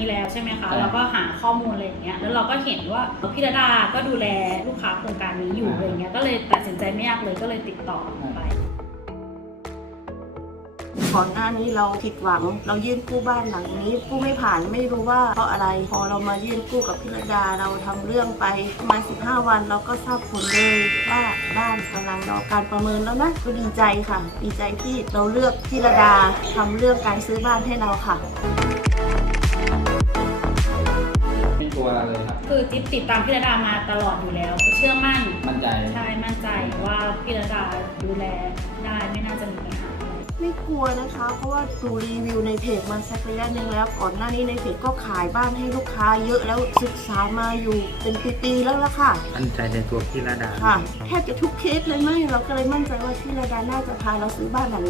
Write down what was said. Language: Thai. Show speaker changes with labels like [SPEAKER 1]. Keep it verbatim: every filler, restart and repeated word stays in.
[SPEAKER 1] นี้แล้วใช่ไหมคะเราก็หาข้อมูลอะไรอย่างเงี้ยแล้วเราก็เห็นว่าพี่ระดาก็ดูแลลูกค้าโครงการนี้อยู่อะไรเงี้ยก็เลยตัดสินใจไม่ยากเลยก็เลยติดต่อไป
[SPEAKER 2] ก่อนหน้านี้เราผิดหวังเรายื่นกู้บ้านหลังนี้กู้ไม่ผ่านไม่รู้ว่าเพราะอะไรพอเรามายื่นกู้กับพิรดาเราทำเรื่องไปประมาณสิบห้าวันเราก็ทราบผลเลยว่าบ้านกำลังรอการประเมินแล้วนะก็ดีใจค่ะดีใจที่เราเลือกพิรดาทำเรื่องการซื้อบ้านให้เราค่ะ
[SPEAKER 3] ไม่กลัวอะไรเลยครับ
[SPEAKER 1] คือจิ๊บติดตามพี่ระดามาตลอดอยู่แล้วเชื่อมั่น
[SPEAKER 3] มั่นใจ
[SPEAKER 1] ใช่มั่นใจว่าพี่ระดาดูแลได้ไม่น่าจะมีปัญหา
[SPEAKER 2] ไม่กลัวนะคะเพราะว่าดูรีวิวในเพจมาสักระยะหนึ่งแล้วก่อนหน้านี้ในเพจก็ขายบ้านให้ลูกค้าเยอะแล้วศึกษามาอยู่เป็นปีๆแล้วล่ะค่ะ
[SPEAKER 4] มั่นใจในตัวพี่ระดา
[SPEAKER 2] ค่ะแทบจะทุกเคสเลยไหมเราก็เลยมั่นใจว่าพี่ระดาน่าจะพาเราซื้อบ้านหลัง